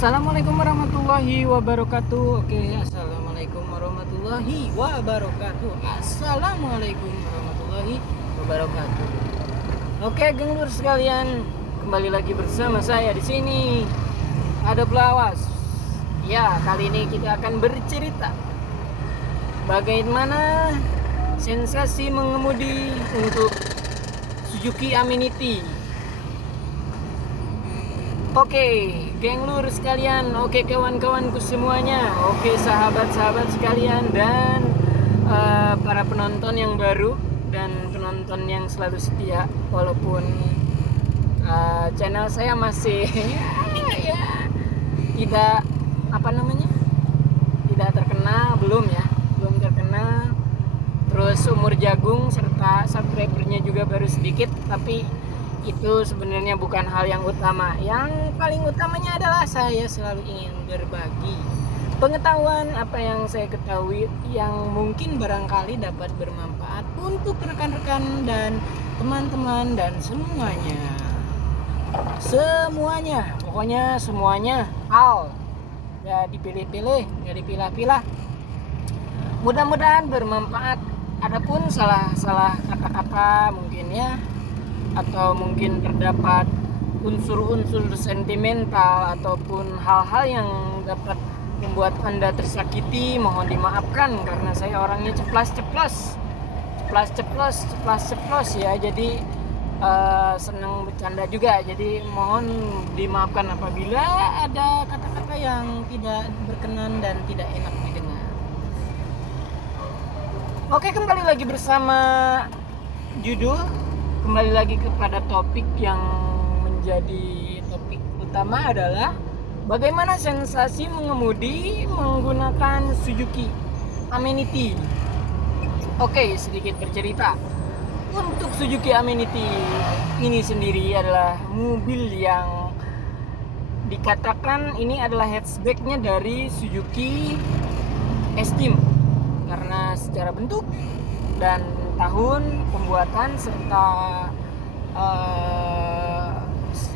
Assalamualaikum warahmatullahi wabarakatuh. Oke, assalamualaikum warahmatullahi wabarakatuh. Assalamualaikum warahmatullahi wabarakatuh. Oke, genglur sekalian, kembali lagi bersama saya di sini. Ada Belawas. Ya, kali ini kita akan bercerita bagaimana sensasi mengemudi untuk Suzuki Amenity. Oke, genglur sekalian, oke kawan-kawanku semuanya, oke sahabat-sahabat sekalian, dan para penonton yang baru dan penonton yang selalu setia, walaupun channel saya masih ya tidak tidak terkenal, belum terkenal. Terus umur jagung serta subscribernya juga baru sedikit, tapi itu sebenarnya bukan hal yang utama. Yang paling utamanya adalah saya selalu ingin berbagi pengetahuan apa yang saya ketahui yang mungkin barangkali dapat bermanfaat untuk rekan-rekan dan teman-teman dan semuanya, pokoknya semuanya hal ya, dipilih-pilih, nggak dipilah-pilah. Mudah-mudahan bermanfaat. Adapun salah kata-kata mungkin ya, atau mungkin terdapat unsur-unsur sentimental ataupun hal-hal yang dapat membuat Anda tersakiti, mohon dimaafkan karena saya orangnya ceplas ya, jadi senang bercanda juga, jadi mohon dimaafkan apabila ada kata-kata yang tidak berkenan dan tidak enak didengar. Oke, kembali lagi bersama judul, kembali lagi kepada topik yang menjadi topik utama adalah bagaimana sensasi mengemudi menggunakan Suzuki Amenity. Oke, sedikit bercerita. Untuk Suzuki Amenity ini sendiri adalah mobil yang dikatakan ini adalah hatchbacknya dari Suzuki Esteem, karena secara bentuk dan tahun pembuatan serta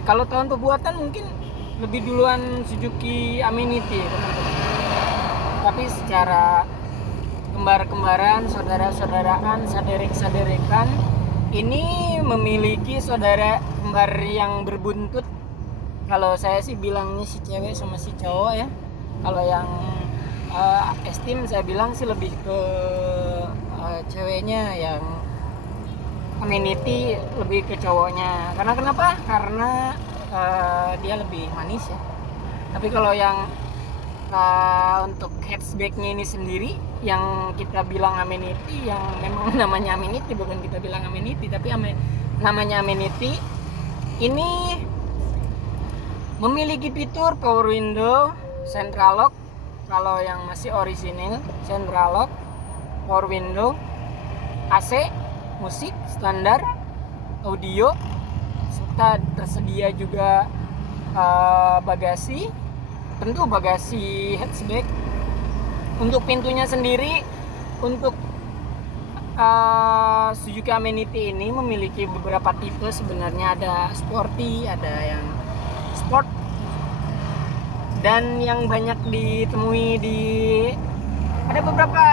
kalau tahun pembuatan mungkin lebih duluan Suzuki Amenity, teman-teman. Tapi secara kembar-kembaran, saudara-saudaraan, saderek-saderekan, ini memiliki saudara kembar yang berbuntut. Kalau saya sih bilangnya si cewek sama si cowok ya. Kalau yang Esteem saya bilang sih lebih ke ceweknya, yang Amenity lebih ke cowoknya. Karena kenapa? Karena dia lebih manis ya. Tapi kalau yang untuk hatchbacknya ini sendiri, yang kita bilang Amenity, yang memang namanya Amenity, bukan kita bilang Amenity, tapi namanya Amenity, ini memiliki fitur power window, central lock. Kalau yang masih orisinil, central lock, power window, AC, musik standar, audio, serta tersedia juga bagasi, tentu bagasi hatchback. Untuk pintunya sendiri, untuk Suzuki Amenity ini memiliki beberapa tipe sebenarnya. Ada sporty, ada yang sport, dan yang banyak ditemui ada beberapa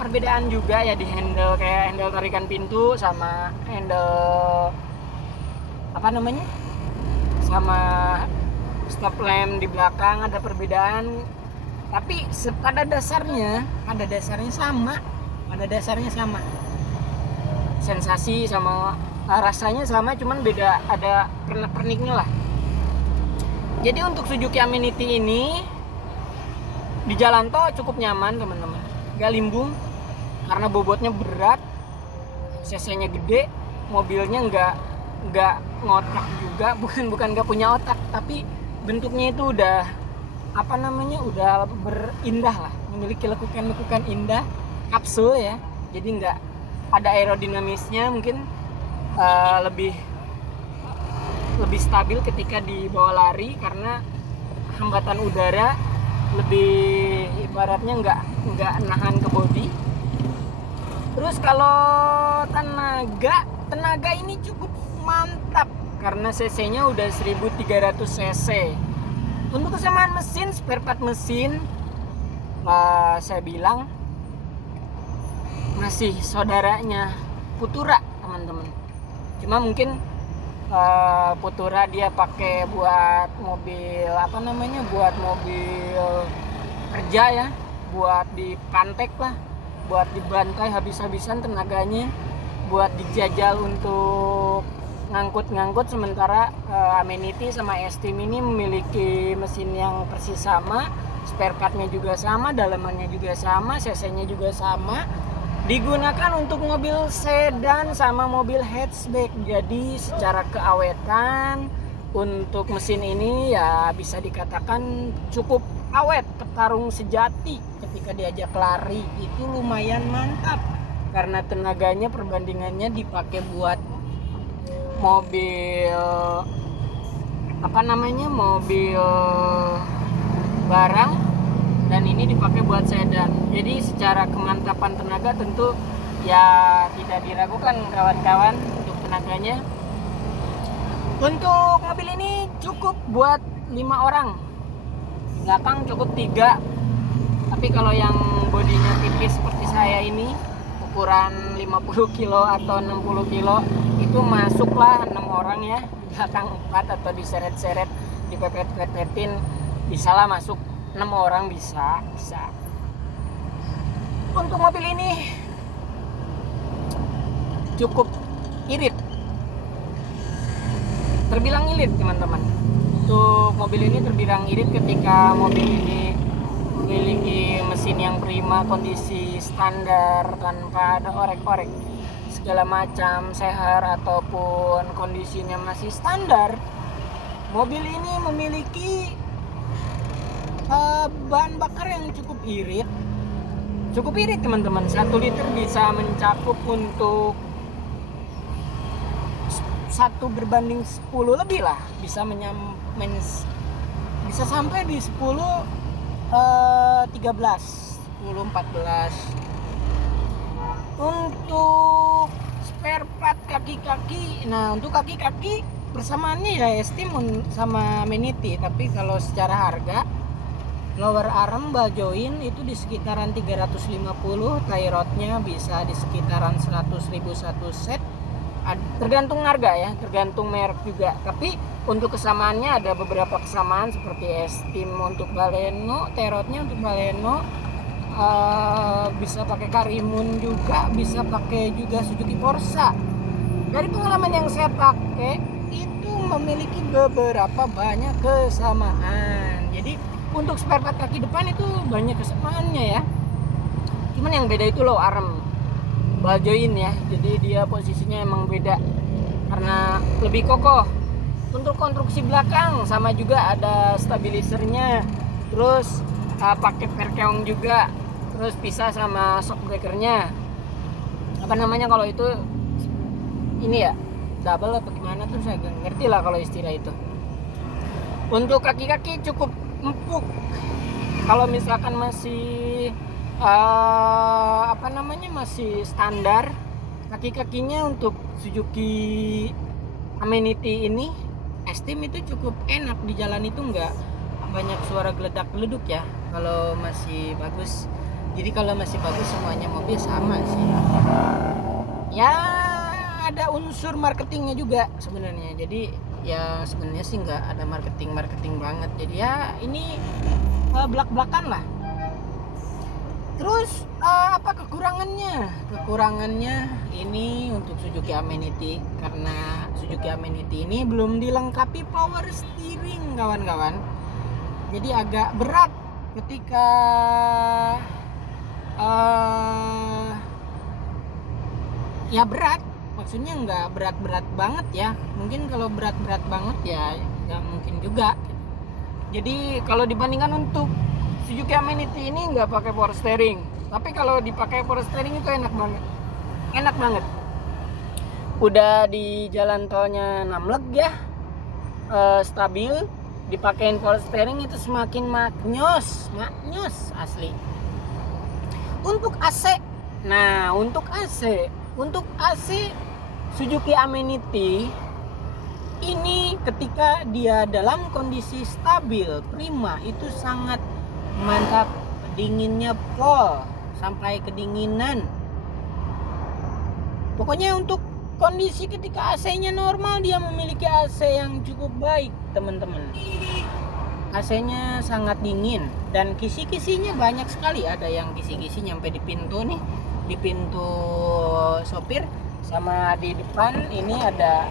perbedaan juga ya di handle, kayak handle tarikan pintu sama handle sama stop lamp di belakang, ada perbedaan. Tapi pada dasarnya sama, sensasi sama rasanya sama, cuman beda, ada pernik-perniknya lah. Jadi untuk Suzuki Amenity ini di jalan tol cukup nyaman, teman-teman. Gak limbung karena bobotnya berat, cc-nya gede, mobilnya nggak ngotak juga, bukan nggak punya otak, tapi bentuknya itu udah udah berindah lah, memiliki lekukan indah, kapsul ya. Jadi nggak ada aerodinamisnya, mungkin lebih stabil ketika dibawa lari karena hambatan udara lebih, ibaratnya nggak nahan ke bodi. Terus kalau tenaga ini cukup mantap karena cc-nya udah 1300 cc. Untuk kesamaan mesin, spare part mesin, saya bilang masih saudaranya Futura, teman-teman. Cuma mungkin Futura dia pakai buat mobil buat mobil kerja ya, buat dipantek lah, buat dibantai habis-habisan tenaganya, buat dijajal untuk ngangkut. Sementara Amenity sama Esteem ini memiliki mesin yang persis sama, spare partnya juga sama, dalamannya juga sama, cc-nya juga sama, digunakan untuk mobil sedan sama mobil hatchback. Jadi secara keawetan untuk mesin ini ya bisa dikatakan cukup awet, petarung sejati. Ketika diajak lari itu lumayan mantap, karena tenaganya perbandingannya dipakai buat mobil mobil barang, dan ini dipakai buat sedan. Jadi secara kemantapan tenaga tentu ya tidak diragukan kawan-kawan untuk tenaganya. Untuk mobil ini cukup buat 5 orang, belakang cukup 3. Tapi kalau yang bodinya tipis seperti saya ini, ukuran 50 kilo atau 60 kilo, itu masuklah 6 orang ya. Belakang 4 atau diseret-seret, dipepet-pepetin, bisalah masuk 6 orang, bisa. Untuk mobil ini cukup irit, terbilang irit teman-teman. Untuk mobil ini terbilang irit ketika mobil ini memiliki mesin yang prima, kondisi standar tanpa ada orek-orek segala macam, seher ataupun kondisinya masih standar. Mobil ini memiliki bahan bakar yang cukup irit teman-teman. 1 liter bisa mencakup untuk 1/10 lebih lah, bisa bisa sampai di 13, 14. Untuk spare part kaki-kaki, nah untuk kaki-kaki persamaannya ya Esteem sama Amenity, tapi kalau secara harga lower arm ball joint itu di sekitaran 350, tie rodnya bisa di sekitaran 100.000 satu set. Tergantung harga ya, tergantung merek juga. Tapi untuk kesamaannya ada beberapa kesamaan seperti Esteem untuk Baleno, tie rodnya untuk Baleno bisa pakai Karimun juga, bisa pakai juga Suzuki Forza. Dari pengalaman yang saya pakai itu memiliki beberapa banyak kesamaan. Jadi untuk spare part kaki depan itu banyak kesamaannya ya. Cuman yang beda itu low arm ball joint ya. Jadi dia posisinya emang beda karena lebih kokoh. Untuk konstruksi belakang sama juga, ada stabilizernya, terus pakai perkeong juga, terus pisah sama shock breakernya. Kalau itu ini ya double apa gimana tuh, saya gak ngerti lah kalau istilah itu. Untuk kaki-kaki cukup empuk. Kalau misalkan masih masih standar, kaki-kakinya untuk Suzuki Amenity ini Esteem itu cukup enak di jalan, itu nggak banyak suara geledak-geleduk ya kalau masih bagus. Jadi kalau masih bagus semuanya mobil sama sih ya, ada unsur marketingnya juga sebenarnya. Jadi ya sebenarnya sih nggak ada marketing banget, jadi ya ini belak-belakan lah. Terus apa kekurangannya ini untuk Suzuki Amenity, karena Suzuki Amenity ini belum dilengkapi power steering kawan-kawan. Jadi agak berat ketika ya berat, maksudnya nggak berat-berat banget ya. Mungkin kalau berat-berat banget ya nggak mungkin juga. Jadi kalau dibandingkan untuk Suzuki Amenity ini nggak pakai power steering, tapi kalau dipakai power steering itu enak banget. Udah di jalan tolnya 6 leg ya, stabil, dipakein power steering itu semakin maknyos asli. Untuk AC, untuk AC Suzuki Amenity Ini ketika dia dalam kondisi stabil, prima, itu sangat mantap. Dinginnya pol sampai kedinginan. Pokoknya untuk kondisi ketika AC-nya normal, dia memiliki AC yang cukup baik, teman-teman. AC-nya sangat dingin dan kisi-kisinya banyak sekali. Ada yang kisi-kisi nyampe di pintu nih, di pintu sopir, sama di depan ini ada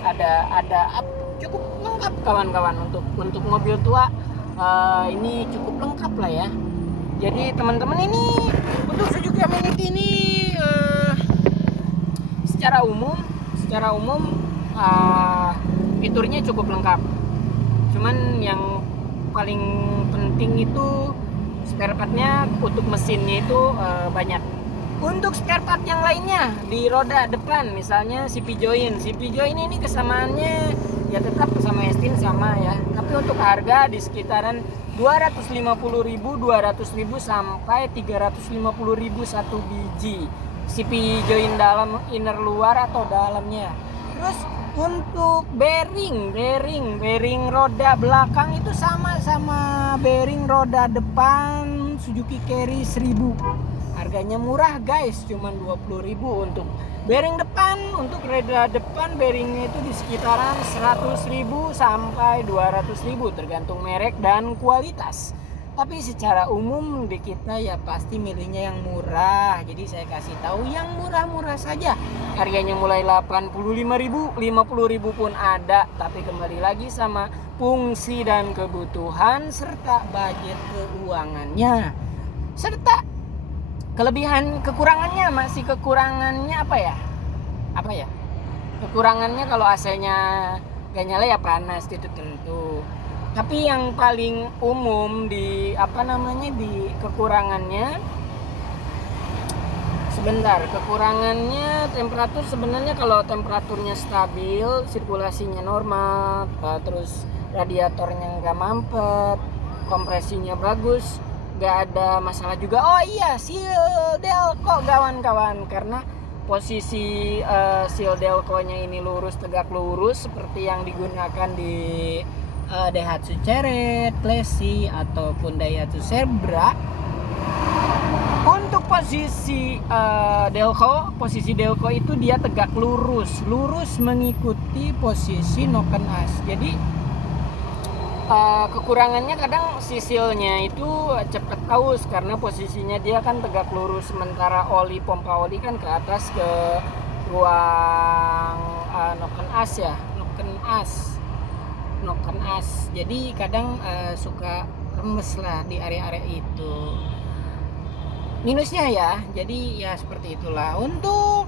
cukup lengkap kawan-kawan untuk mobil tua. Ini cukup lengkap lah ya. Jadi teman-teman, ini untuk Suzuki Amanity ini secara umum fiturnya cukup lengkap. Cuman yang paling penting itu spare partnya. Untuk mesinnya itu banyak. Untuk spare part yang lainnya di roda depan, misalnya CP joint ini kesamaannya ya tetap sama Estin sama ya. Tapi untuk harga di sekitaran 250.000 sampai 350.000 satu biji CP joint dalam, inner luar atau dalamnya. Terus untuk bearing roda belakang itu sama bearing roda depan Suzuki Carry 1000. Harganya murah guys, cuman 20.000 untuk bearing depan. Untuk roda depan bearingnya itu di sekitaran 100.000 sampai 200.000 tergantung merek dan kualitas. Tapi secara umum di kita ya pasti milihnya yang murah. Jadi saya kasih tahu yang murah-murah saja. Harganya mulai 85.000, 50.000 pun ada. Tapi kembali lagi sama fungsi dan kebutuhan serta budget keuangannya. Serta kekurangannya apa ya? Kekurangannya kalau AC-nya gak nyala ya panas, itu tentu. Tapi yang paling umum di kekurangannya temperatur. Sebenarnya kalau temperaturnya stabil, sirkulasinya normal, terus radiatornya nggak mampet, kompresinya bagus, nggak ada masalah juga. Oh iya, seal delco kawan-kawan, karena posisi seal delco-nya ini tegak lurus seperti yang digunakan di Daihatsu Ceret, Classy ataupun Daihatsu Cerbera. Untuk posisi delco itu dia tegak lurus mengikuti posisi noken as. Jadi kekurangannya kadang sisilnya itu cepat aus karena posisinya dia kan tegak lurus, sementara pompa oli kan ke atas ke ruang noken as. Jadi kadang suka remes lah di area-area itu. Minusnya ya, jadi ya seperti itulah. Untuk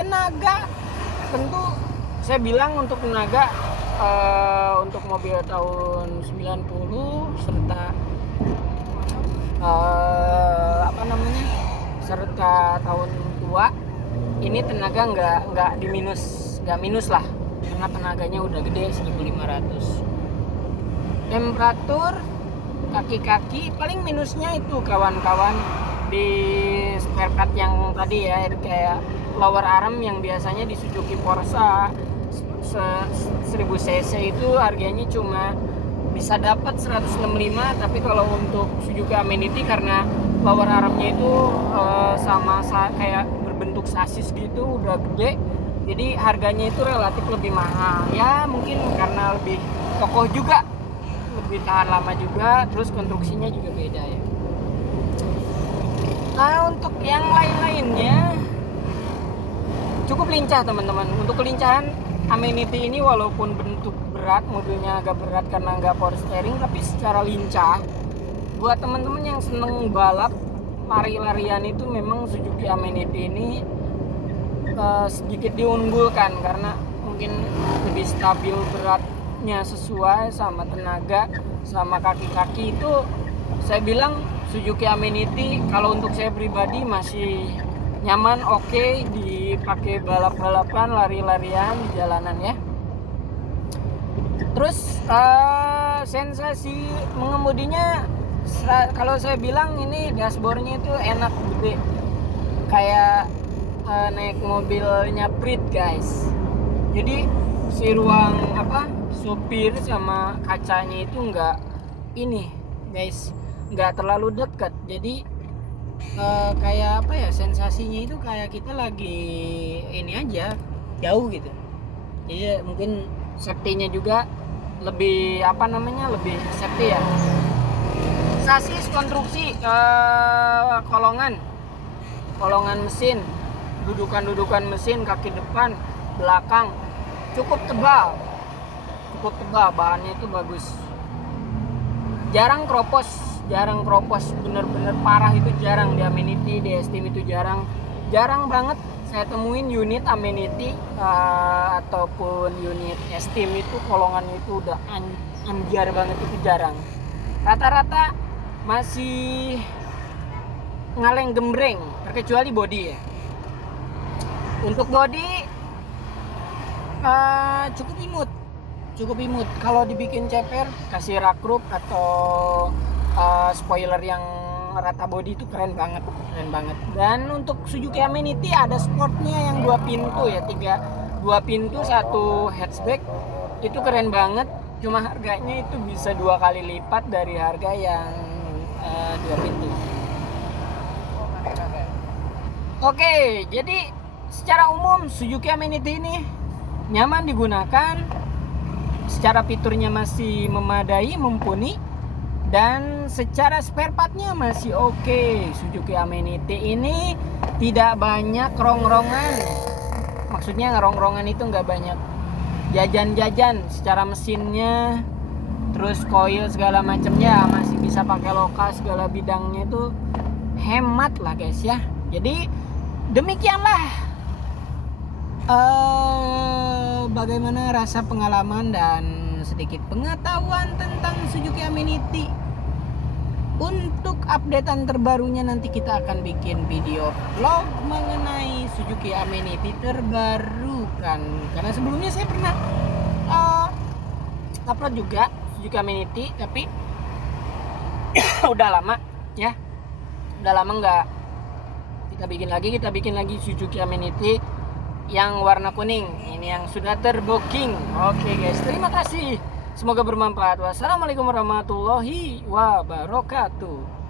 tenaga, tentu saya bilang untuk tenaga untuk mobil tahun 90 serta serta tahun tua ini tenaga nggak minus lah, karena tenaganya udah gede 1.500. Temperatur kaki-kaki paling minusnya itu kawan-kawan di spare part yang tadi ya, kayak lower arm yang biasanya di Suzuki Forza 1000 cc itu harganya cuma bisa dapat 165, tapi kalau untuk Suzuki Amanity karena lower armnya itu kayak berbentuk sasis gitu, udah gede, jadi harganya itu relatif lebih mahal ya, mungkin karena lebih kokoh juga, lebih tahan lama juga, terus konstruksinya juga beda ya. Nah, untuk yang lain-lainnya cukup lincah teman-teman. Untuk kelincahan Amanity ini walaupun bentuk berat, mobilnya agak berat karena nggak power steering, tapi secara lincah buat teman-teman yang seneng balap lari-larian itu memang Suzuki Amanity ini sedikit diunggulkan karena mungkin lebih stabil, beratnya sesuai sama tenaga sama kaki-kaki. Itu saya bilang Suzuki Amanity kalau untuk saya pribadi masih nyaman, oke dipakai balap-balapan, lari-larian di jalanan ya. Terus sensasi mengemudinya, kalau saya bilang ini dashboardnya itu enak, gede, kayak naik mobilnya Prit guys. Jadi si supir sama kacanya itu nggak ini guys, nggak terlalu dekat. Jadi kayak apa ya, sensasinya itu kayak kita lagi ini aja jauh gitu. Jadi mungkin safety-nya juga lebih apa namanya, lebih safety ya. Sasis konstruksi kolongan mesin, dudukan mesin, kaki depan, belakang cukup tebal, bahannya itu bagus. Jarang kropos, bener-bener parah itu jarang di Amenity, di Esteem itu jarang banget saya temuin unit Amenity ataupun unit Esteem itu kolongannya itu udah anjar banget, itu jarang. Rata-rata masih ngaleng gembreng, terkecuali body ya. Untuk body cukup imut. Kalau dibikin ceper, kasih rak roof atau spoiler yang rata body itu keren banget. Dan untuk Suzuki Amenity ada sportnya yang 2 pintu ya, 2 pintu 1 hatchback, itu keren banget. Cuma harganya itu bisa 2 kali lipat dari harga yang 2 pintu. Oke, jadi secara umum Suzuki Amenity ini nyaman digunakan, secara fiturnya masih memadai, mumpuni, dan secara spare partnya masih oke. Suzuki Amenity ini tidak banyak rongrongan, maksudnya rongrongan itu nggak banyak jajan secara mesinnya, terus coil segala macamnya masih bisa pakai lokal, segala bidangnya itu hemat lah guys ya. Jadi demikianlah bagaimana rasa pengalaman dan sedikit pengetahuan tentang Suzuki Amenity. Untuk updatean terbarunya nanti kita akan bikin video vlog mengenai Suzuki Amenity terbaru kan, karena sebelumnya saya pernah upload juga Suzuki Amenity, tapi udah lama nggak kita bikin lagi Suzuki Amenity yang warna kuning ini, yang sudah terbooking. Oke guys, terima kasih, semoga bermanfaat. Wassalamualaikum warahmatullahi wabarakatuh.